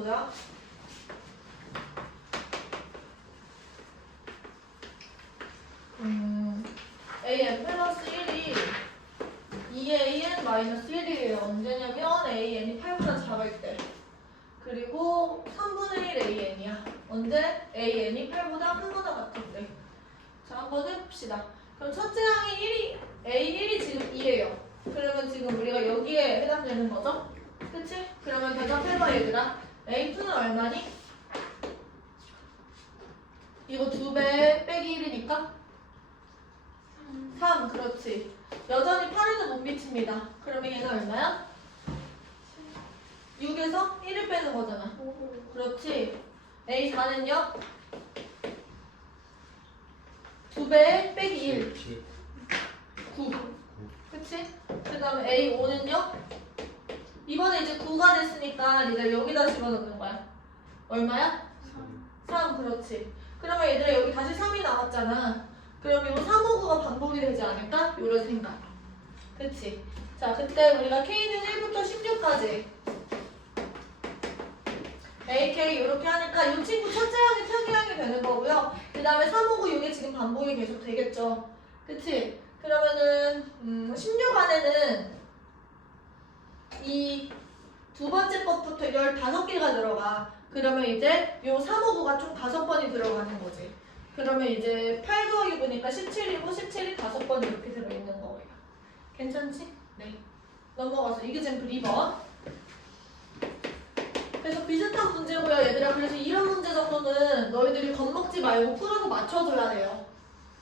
보자. an 플러스 1이 2an 마이너스 1이에요. 언제냐면 an이 8보다 작을 때. 그리고 3분의 1 an이야. 언제? an이 8보다 큰보다 같을 때. 자, 한번 해봅시다. 그럼 첫째 항이 1이, a1이 지금 2예요. 그러면 지금 우리가 여기에 해당되는 거죠? 그치? 그러면 대답해봐 얘들아. a2는 얼마니? 이거 2배 빼기 1이니까? 3, 그렇지. 여전히 8에는 못 미칩니다. 그러면 얘는 얼마야? 6에서 1을 빼는 거잖아. 그렇지. A4는요? 2배 빼기 1. 9. 그치? 그 다음에 A5는요? 이번에 이제 9가 됐으니까 이제 여기다 집어넣는 거야. 얼마야? 3. 그렇지. 그러면 얘들아 여기 다시 3이 나왔잖아. 그럼 이거 3, 5, 9가 반복이 되지 않을까? 이런 생각. 그치? 자, 그때 우리가 K는 1부터 16까지 AK 이렇게 하니까 이 친구 첫째 항이 평행항이 되는 거고요. 그 다음에 3, 5, 9, 6이 지금 반복이 계속 되겠죠. 그치? 그러면은 16 안에는 이 두 번째 것부터 15개가 들어가. 그러면 이제 요 3, 5, 9가 총 5번이 들어가는 거지. 그러면 이제 8 더하기 보니까 17이고 17이 5번 이렇게 들어있는 거예요. 괜찮지? 네. 넘어가서 이그잼플 2번. 그래서 비슷한 문제고요, 얘들아. 그래서 이런 문제 정도는 너희들이 겁먹지 말고 풀어서 맞춰줘야 돼요.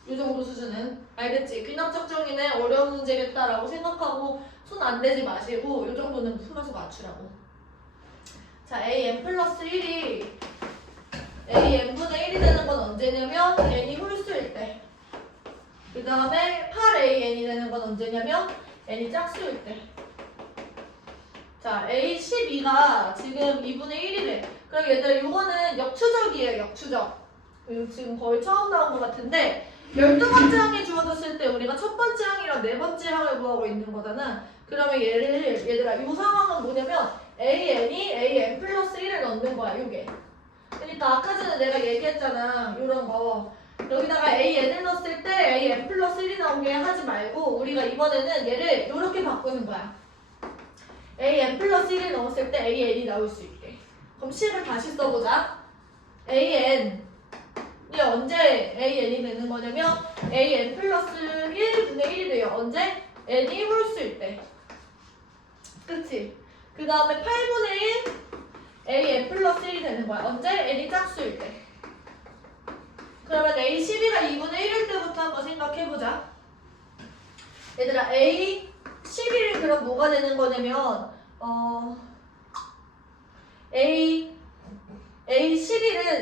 이 정도 수준은. 알겠지? 귀납적 정의네 어려운 문제겠다라고 생각하고 손 안 대지 마시고 이 정도는 풀어서 맞추라고. 자, an 플러스 1이 an분의 1이 되는 건 언제냐면 n이 홀수일 때. 그 다음에 8an이 되는 건 언제냐면 n이 짝수일 때. 자, a12가 지금 2분의 1이래. 그럼 얘들아 이거는 역추적이에요. 역추적. 지금 거의 처음 나온 것 같은데 12번째 항이 주어졌을 때 우리가 첫 번째 항이랑 네 번째 항을 구하고 있는 거잖아. 그러면 얘들아 이 상황은 뭐냐면 an이 an 플러스 1을 넣는 거야. 요게. 그러니까 아까 전에 내가 얘기했잖아. 요런 거. 여기다가 an을 넣었을 때 an 플러스 1이 나오게 하지 말고 우리가 이번에는 얘를 요렇게 바꾸는 거야. an 플러스 1을 넣었을 때 an이 나올 수 있게. 그럼 식을 다시 써보자. an이 언제 an이 되는 거냐면 an 플러스 1분의 1이 돼요. 언제? n이 홀수일 때. 그치? 그 다음에 8분의 1 an 플러스 1이 되는 거야. 언제? n이 짝수일 때. 그러면 a12가 2분의 1일 때부터 한번 생각해보자. 얘들아 a11이 그럼 뭐가 되는 거냐면 a11은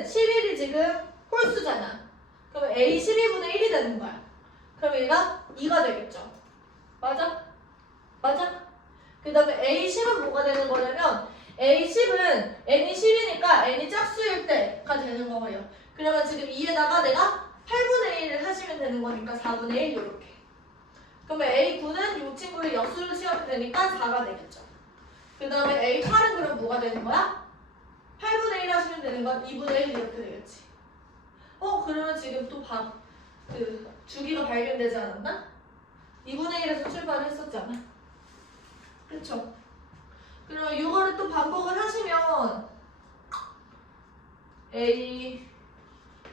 11이 지금 홀수잖아. 그러면 a12분의 1이 되는 거야. 그럼 얘가 2가 되겠죠. 맞아? 맞아? 그 다음에 a10은 뭐가 되는 거냐면 a10은 n이 10이니까 n이 짝수일 때가 되는 거예요. 그러면 지금 2에다가 내가 8분의 1을 하시면 되는 거니까 4분의 1 이렇게. 그러면 a9는 이 친구를 역수를 씌워도 되니까 4가 되겠죠. 그 다음에 a8은 그럼 뭐가 되는 거야? 8분의 1 하시면 되는 건 2분의 1 이렇게 되겠지. 그러면 지금 또 주기가 발견되지 않았나? 2분의 1에서 출발을 했었잖아. 그쵸? 그러면 이거를 또 반복을 하시면 A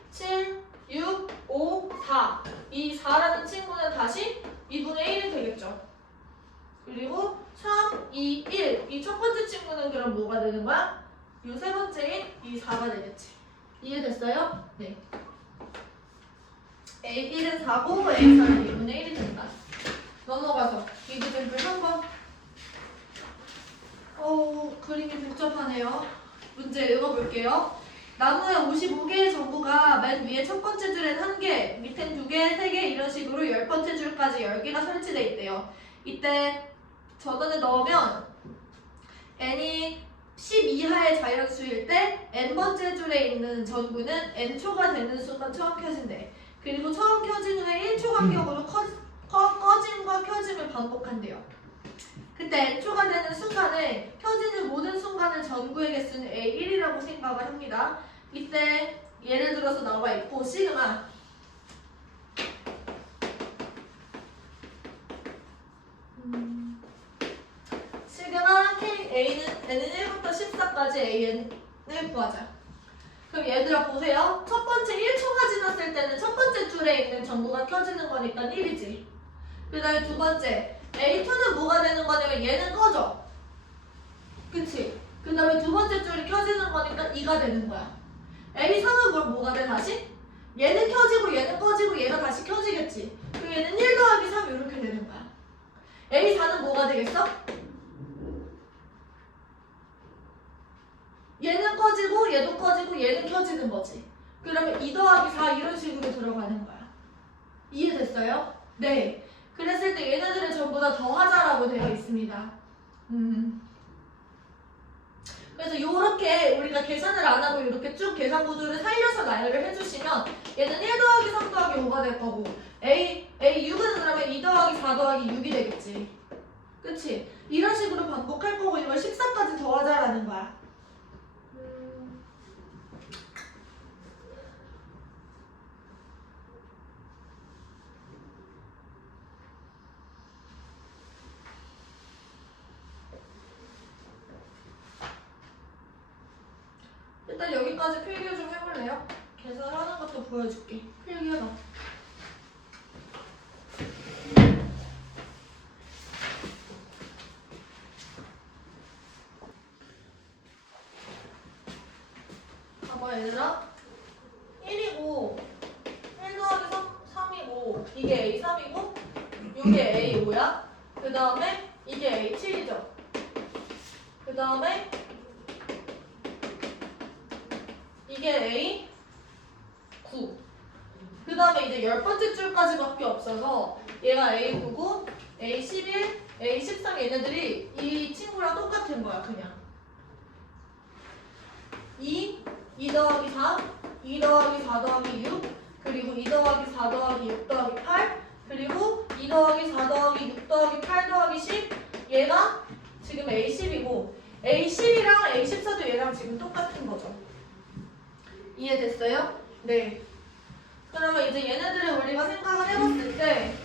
7, 6, 5, 4 이 4라는 친구는 다시 2분의 1이 되겠죠. 그리고 3, 2, 1 이 첫 번째 친구는 그럼 뭐가 되는 거야? 이 세 번째인 이 4가 되겠지. 이해됐어요? 네. A1은 4고 A4는 2분의 1이 된다. 넘어가서 이그잼플 3번. 그림이 복잡하네요. 문제 읽어볼게요. 나무에 55개의 전구가 맨 위에 첫 번째 줄엔 1개, 밑엔 2개, 3개 이런 식으로 10번째 줄까지 10개가 설치되어 있대요. 이때 전원을 넣으면 n이 10 이하의 자연수일 때 n번째 줄에 있는 전구는 n초가 되는 순간 처음 켜진대. 그리고 처음 켜진 후에 1초 간격으로 꺼짐과 켜짐을 반복한대요. 그때 n초가 되는 순간에 켜지는 모든 순간을 해당하는 전구의 개수는 A1이라고 생각을 합니다. 이때 예를 들어서 나와 있고 시그마 시그마 KA는 N은 1부터 14까지 AN을 구하자. 그럼 얘들아 보세요. 첫 번째 1초가 지났을 때는 첫 번째 줄에 있는 전구가 켜지는 거니까 1이지. 그 다음에 두 번째 A2는 뭐가 되는 거냐면 얘는 꺼져. 그치? 그 다음에 두 번째 줄이 켜지는 거니까 2가 되는 거야. A3은 뭐가 돼 다시? 얘는 켜지고 얘는 꺼지고 얘가 다시 켜지겠지. 그럼 얘는 1 더하기 3 이렇게 되는 거야. A4는 뭐가 되겠어? 얘는 꺼지고 얘도 꺼지고 얘는 켜지는 거지. 그러면 2 더하기 4 이런 식으로 들어가는 거야. 이해됐어요? 네. 그랬을 때 얘네들을 전부 다 더하자라고 되어 있습니다. 그래서 요렇게 우리가 계산을 안 하고 이렇게 쭉 계산 구조를 살려서 나열을 해주시면 얘는 1 더하기 3 더하기 5가 될 거고 A6은 그러면 2 더하기 4 더하기 6이 되겠지. 그치? 이런 식으로 반복할 거고 이걸 14까지 더하자라는 거야. 일단 여기까지 필기 좀 해볼래요? 계산하는 것도 보여줄게. 필기해봐. 봐봐 얘들아. 1이고 1 더하기 3이고 이게 A3이고 이게 A5야. 그 다음에 이게 A7이죠. 그 다음에 이게 A9. 그 다음에 이제 10번째 줄까지밖에 없어서 얘가 A9고 A11, A13 얘네들이 이 친구랑 똑같은 거야 그냥. 2 더하기 4, 2 더하기 4 더하기 6, 그리고 2 더하기 4 더하기 6 더하기 8, 그리고 2 더하기 4 더하기 6 더하기 8 더하기 10. 얘가 지금 A10이고 A10이랑 A14도 얘랑 지금 똑같은 거죠. 이해됐어요? 네. 그러면 이제 얘네들을 우리가 생각을 해봤을 때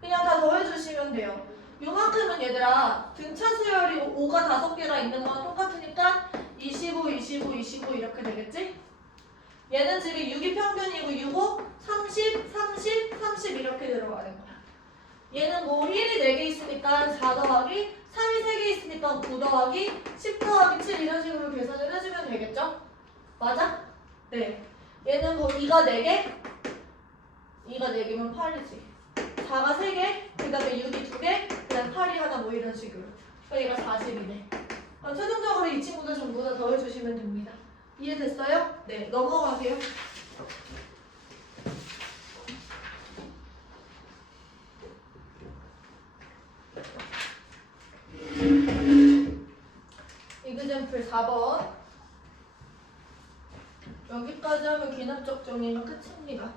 그냥 다 더해주시면 돼요. 요만큼은 얘들아 등차 수열이고 5가 5개가 있는 거랑 똑같으니까 25, 25, 25 이렇게 되겠지? 얘는 지금 6이 평균이고 6, 5, 30, 30, 30 이렇게 들어가는 거야. 얘는 뭐 1이 4개 있으니까 4 더하기 3이 3개 있으니까 9 더하기 10 더하기 7 이런 식으로 계산을 해주면 되겠죠? 맞아? 네. 얘는 뭐 2가 4개? 2가 4개면 8이지. 4가 3개, 그 다음에 6이 2개, 그 다음에 8이 하나 뭐 이런 식으로. 그러니까 얘가 40이네. 그럼 최종적으로 이 친구들 전부 다 더해주시면 됩니다. 이해됐어요? 네, 넘어가세요. 이그젠플 4번. 여기까지 하면 귀납적 정리가 끝입니다.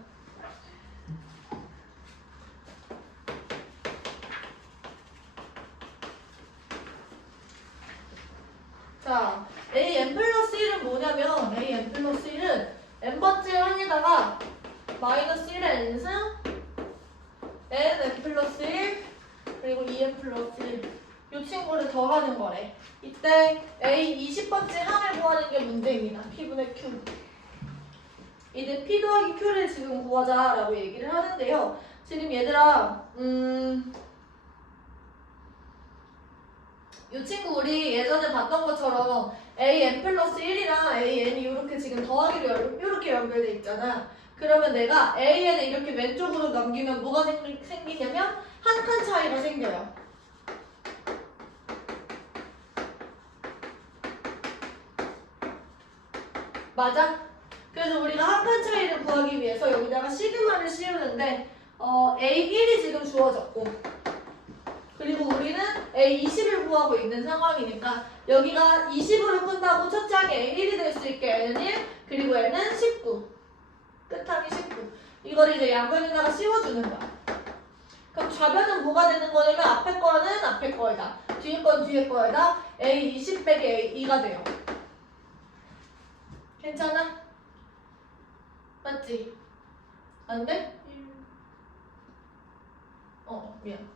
자, AN 플러스 1은 뭐냐면 AN 플러스 1은 n번째 항에다가 마이너스 1의 n승 n 플러스 1 그리고 2n 플러스 1 이 친구를 더하는 거래. 이때 A 20번째 항을 구하는 게 문제입니다. P분의 Q. 이제 P 더하기 Q를 지금 구하자라고 얘기를 하는데요. 지금 얘들아 이 친구 우리 예전에 봤던 것처럼 AN 플러스 1이랑 AN이 이렇게 지금 더하기로 이렇게 연결돼 있잖아. 그러면 내가 AN을 이렇게 왼쪽으로 넘기면 뭐가 생기냐면 한 칸 차이가 생겨요. 맞아? 그래서 우리가 한 칸 차이를 구하기 위해서 여기다가 시그마를 씌우는데 A1이 지금 주어졌고 그리고 우리는 A20을 구하고 있는 상황이니까 여기가 20으로 끝나고 첫 장에 A1이 될 수 있게 N은 1 그리고 N은 19 끝항이 19 이걸 이제 양변에다가 씌워주는 거야. 그럼 좌변은 뭐가 되는 거냐면 앞에 거는 앞에 거이다 뒤에 건 뒤에 거에다 A 20 빼기 A 2가 돼요. 괜찮아? 맞지? 안 돼? 미안.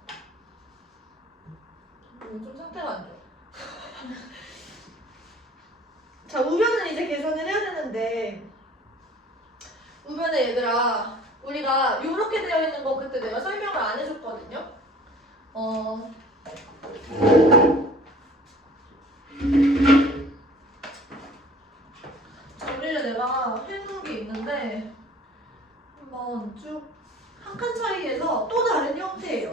좀 상태가 안 좋아. 자, 우변은 이제 계산을 해야 되는데 우변에 얘들아 우리가 이렇게 되어 있는 거 그때 내가 설명을 안 해줬거든요. 정리를 내가 해놓은 게 있는데 한번 쭉 한 칸 차이에서 또 다른 형태예요.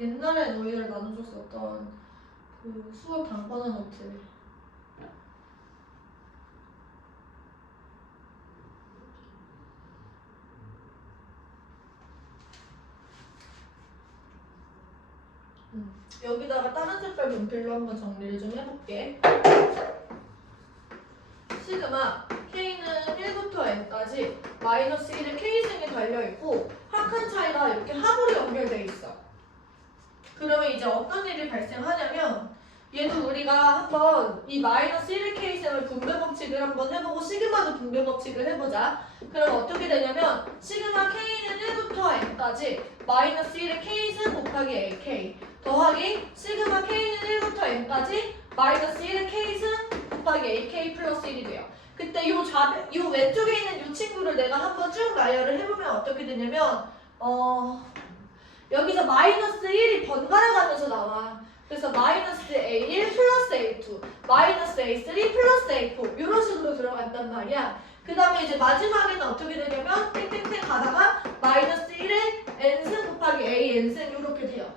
옛날에 너희들 나눠줬었던 그 수업 단권화 노트. 여기다가 다른 색깔 분필로 한번 정리를 좀 해볼게. 시그마 K는 1부터 N까지 마이너스 1에 K승이 달려있고 한 칸 차이가 이렇게 합으로 연결돼 있어. 그러면 이제 어떤 일이 발생하냐면 얘도 우리가 한번 이 마이너스 1의 K승을 분배 법칙을 한번 해보고 시그마도 분배 법칙을 해보자. 그럼 어떻게 되냐면 시그마 K는 1부터 N까지 마이너스 1의 K승 곱하기 AK 더하기 시그마 K는 1부터 N까지 마이너스 1의 K승 곱하기 AK 플러스 1이 돼요. 그때 요 왼쪽에 있는 요 친구를 내가 한번 쭉 나열을 해보면 어떻게 되냐면 여기서 마이너스 1이 번갈아 가면서 나와. 그래서 마이너스 A1 플러스 A2 마이너스 A3 플러스 A4 이런 식으로 들어간단 말이야. 그 다음에 이제 마지막에는 어떻게 되냐면 땡땡땡 가다가 마이너스 1에 N승 곱하기 A N승 이렇게 돼요.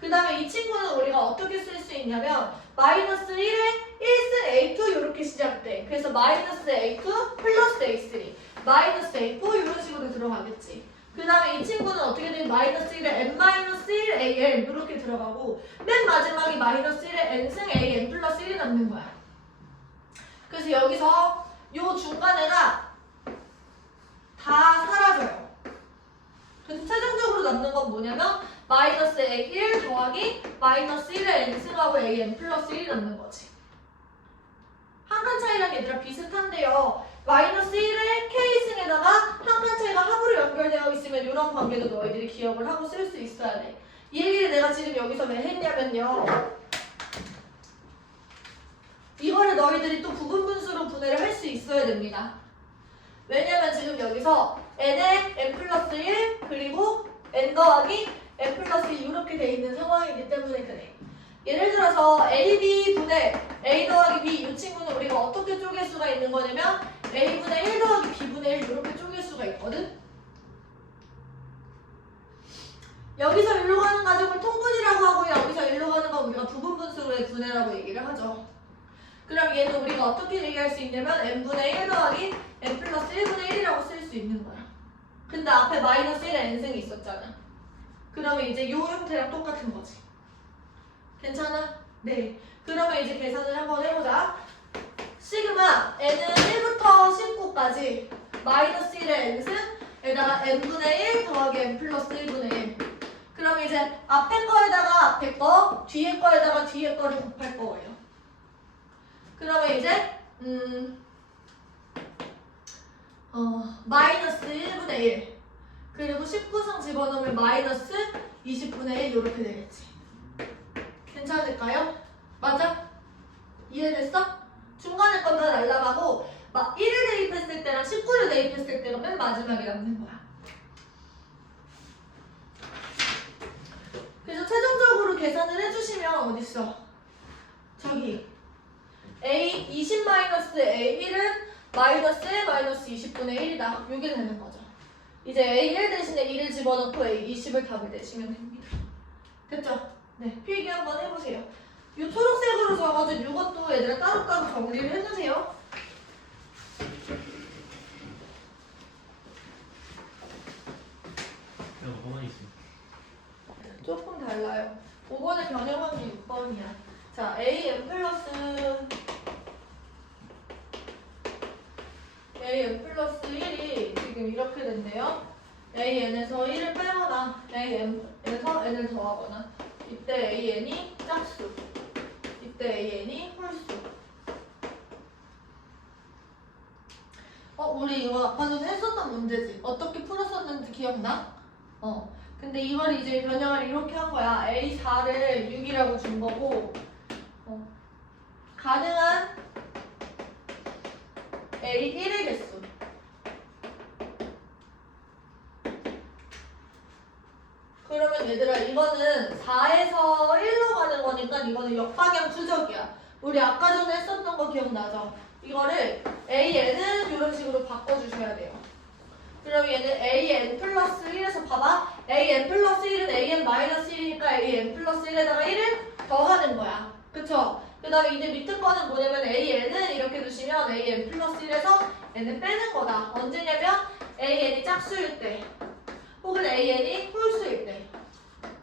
그 다음에 이 친구는 우리가 어떻게 쓸 수 있냐면 마이너스 1에 1승 A2 이렇게 시작돼. 그래서 마이너스 A2 플러스 A3 마이너스 A4 이런 식으로 들어가겠지. 그 다음에 이 친구는 어떻게 되면 마이너스 1에 N-1 AN 이렇게 들어가고 맨 마지막이 마이너스 1에 N승 AN 플러스 1이 남는 거야. 그래서 여기서 요 중간에가 다 사라져요. 그래서 최종적으로 남는 건 뭐냐면 마이너스 A1 더하기 마이너스 1의 N승하고 AN 플러스 1이 남는 거지. 한 칸 차이랑 얘들아 비슷한데요. 마이너스 1의 K승에다가 한 칸 차이가 합으로 연결되어 있으면 이런 관계도 너희들이 기억을 하고 쓸 수 있어야 돼. 이 얘기를 내가 지금 여기서 왜 했냐면요. 이거를 너희들이 또 부분분수로 분해를 할 수 있어야 됩니다. 왜냐면 지금 여기서 n에 n 플러스 1 그리고 n 더하기 n 플러스 2 이렇게 돼 있는 상황이기 때문에 그래. 예를 들어서 AB 분의 A 더하기 B 이 친구는 우리가 어떻게 쪼갤 수가 있는 거냐면 A분의 1 더하기 B분의 1 이렇게 쪼갤 수가 있거든. 여기서 일로 가는 과정을 통분이라고 하고 여기서 일로 가는 건 우리가 부분분수로의 분해라고 얘기를 하죠. 그럼 얘는 우리가 어떻게 얘기할 수 있냐면 n분의 1 더하기 n 플러스 1분의 1이라고 쓸 수 있는 거야. 근데 앞에 마이너스 1에 n승이 있었잖아. 그러면 이제 요 형태랑 똑같은 거지. 괜찮아? 네. 그러면 이제 계산을 한번 해보자. 시그마 n은 1부터 19까지 마이너스 1의 n승 에다가 n분의 1 더하기 n 플러스 1분의 1. 그럼 이제 앞에 거에다가 앞에 거, 뒤에 거에다가 뒤에 거를 곱할 거예요. 그러면 이제 마이너스 1분의 1 그리고 19승 집어넣으면 마이너스 20분의 1 이렇게 되겠지. 괜찮을까요? 맞아? 이해됐어? 중간에 건 다 날라가고 1을 대입했을 때랑 19를 대입했을 때가 맨 마지막에 남는 거야. 그래서 최종적으로 계산을 해주시면 어딨어? 저기 A 20 마이너스 A1은 마이너스 1 마이너스 20분의 1이다. 이게 되는 거죠. 이제 A1 대신에 1을 집어넣고 A20을 답을 내시면 됩니다. 됐죠? 네, 필기 한번 해보세요. 이 초록색으로 적어준 이것도 얘들아 따로따로 정리를 해주세요. 조금 달라요. 5번의 변형 확률 6번이야. 자, A n 플러스 an 플러스 1이 지금 이렇게 된대요. an에서 1을 빼거나 an에서 n을 더하거나 이때 an이 짝수, 이때 an이 홀수. 우리 이거 아까 전에 했었던 문제지. 어떻게 풀었었는지 기억나? 근데 이걸 이제 변형을 이렇게 한 거야. A4를 6이라고 준 거고, 가능한 A1의 개수. 그러면 얘들아, 이거는 4에서 1로 가는 거니까 이거는 역방향 추적이야. 우리 아까 전에 했었던 거 기억나죠? 이거를 AN은 이런 식으로 바꿔주셔야 돼요. 그럼 얘는 AN 플러스 1에서 봐봐. AN 플러스 1은 AN 마이너스 1이니까 AN 플러스 1에다가 1을 더하는 거야. 그쵸? 그 다음에 이제 밑에 거는 뭐냐면 AN은 이렇게 두시면 AN 플러스 1에서 N을 빼는 거다. 언제냐면 AN이 짝수일 때 혹은 AN이 홀수일 때.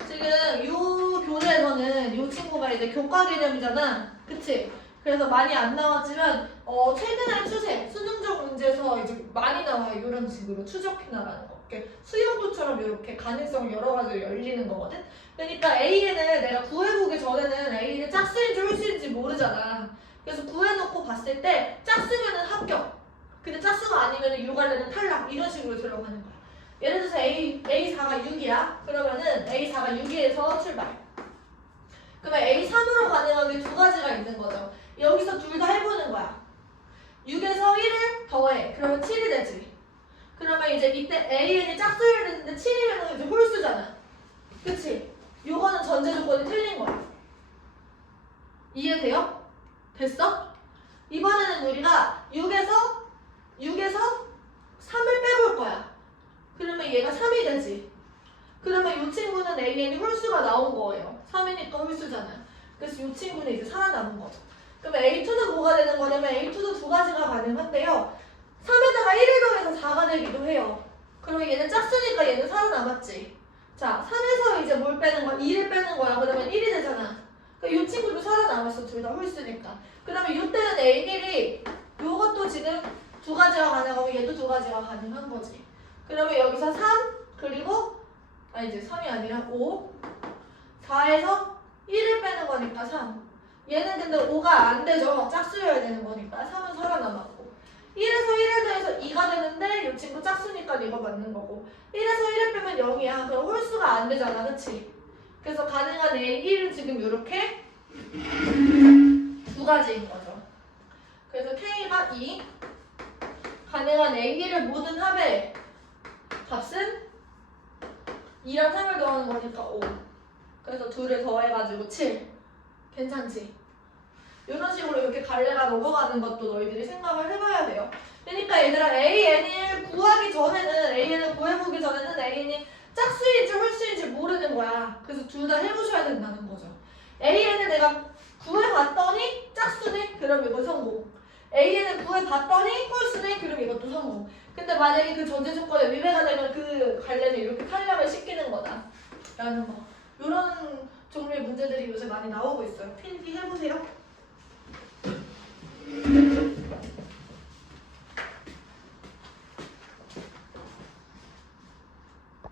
지금 이 교재에서는 이 친구가 이제 교과 개념이잖아. 그치? 그래서 많이 안 나왔지만 최근의 추세, 수능적 문제에서 이제 많이 나와요. 이런 식으로 추적해 나가는 거. 이렇게 수영도처럼 이렇게 가능성 여러 가지로 열리는 거거든. 그러니까 AN을 내가 구해보기 전에는 AN이 짝수인지 홀수인지 모르잖아. 그래서 구해놓고 봤을 때 짝수면은 합격. 근데 짝수가 아니면은 6알레는 탈락. 이런 식으로 들어가는 거야. 예를 들어서 A4가 6이야. 그러면은 A4가 6에서 출발. 그러면 A3으로 가능한 게 두 가지가 있는 거죠. 여기서 둘 다 해보는 거야. 6에서 1을 더해. 그러면 7이 되지. 그러면 이제 이때 AN이 짝수여야 되는데 7이면 이제 홀수잖아. 그치? 요거는 전제 조건이 틀린 거야. 이해돼요? 됐어? 이번에는 우리가 6에서 3을 빼볼 거야. 그러면 얘가 3이 되지. 그러면 이 친구는 AN이 홀수가 나온 거예요. 3이니까 홀수잖아. 그래서 이 친구는 이제 살아남은 거죠. 그러면 A2는 뭐가 되는 거냐면 A2도 두 가지가 가능한데요. 3에다가 1을 더해서 4가 되기도 해요. 그러면 얘는 짝수니까 얘는 살아남았지. 자, 3에서 이제 뭘 빼는 거야? 2를 빼는 거야. 그러면 1이 되잖아. 그러니까 이 친구도 살아남았어. 둘 다 홀수니까. 그러면 이때는 A1이 요것도 지금 두 가지가 가능하고 얘도 두 가지가 가능한 거지. 그러면 여기서 3 그리고 이제 3이 아니라 5 4에서 1을 빼는 거니까 3 얘는 근데 5가 안 되죠. 짝수여야 되는 거니까 3은 살아남았고 1에서 1을 더해서 2가 되는데 이 친구 짝수니까 이거 맞는 거고 1에서 1을 빼면 0이야. 그럼 홀수가 안 되잖아. 그치? 그래서 가능한 A1은 지금 이렇게 두 가지인 거죠. 그래서 K가 2 가능한 A1을 모든 합의 값은 2랑 3을 더하는 거니까 5. 그래서 2를 더해가지고 7. 괜찮지? 이런 식으로 이렇게 갈래가 넘어가는 것도 너희들이 생각을 해봐야 돼요. 그러니까 얘들아 AN을 구하기 전에는 AN을 구해보기 전에는 AN이 짝수인지 홀수인지 모르는 거야. 그래서 둘 다 해보셔야 된다는 거죠. AN을 내가 구해봤더니 짝수네? 그럼 이거 성공. AN을 구해봤더니 홀수네? 그럼 이것도 성공. 근데 만약에 그 전제 조건에 위배가 되면 그 갈래는 이렇게 탈락을 시키는 거다. 라는 거. 이런 종류의 문제들이 요새 많이 나오고 있어요. 필기 해보세요.